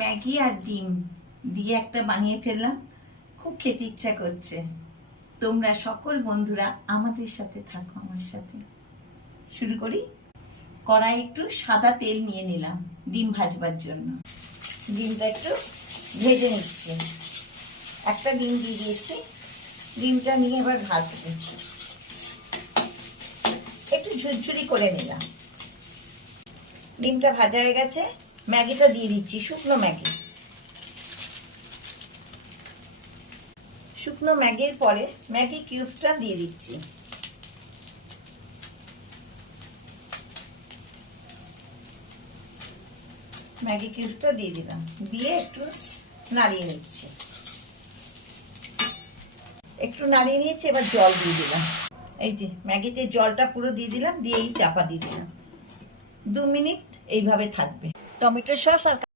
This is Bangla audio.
ম্যাগি আর ডিম দিয়ে একটা বানিয়ে ফেললাম, খুব খেতে ইচ্ছা করছে। তোমরা সকল বন্ধুরা আমাদের সাথে থাকো, আমার সাথে। শুরু করি। কড়াই একটু সাদা তেল নিয়ে নিলাম ডিম ভাজবার জন্য। ডিমটা একটু ভেজে নিচ্ছি। একটা ডিম দিয়ে দিয়েছি, ডিমটা নিয়ে এবার ভাজছি। একটু ঝুরঝুরি করে নিলাম। ডিমটা ভাজা হয়ে গেছে, ম্যাগিটা দিয়ে দিচ্ছি, শুকনো ম্যাগি। শুকনো ম্যাগির পরে ম্যাগি কিউবসটা দিয়ে দিচ্ছি। ম্যাগি কিউবসটা দিয়ে দিলাম, দিয়ে একটু নাড়িয়ে নিচ্ছি। একটু নাড়িয়ে নিয়েছি, এবার জল দিয়ে দিলাম। এই যে ম্যাগিতে জলটা পুরো দিয়ে দিলাম, দিয়ে এই চাপা দিয়ে দিলাম। 2 মিনিট এইভাবে থাকবে। টমেটো সস আর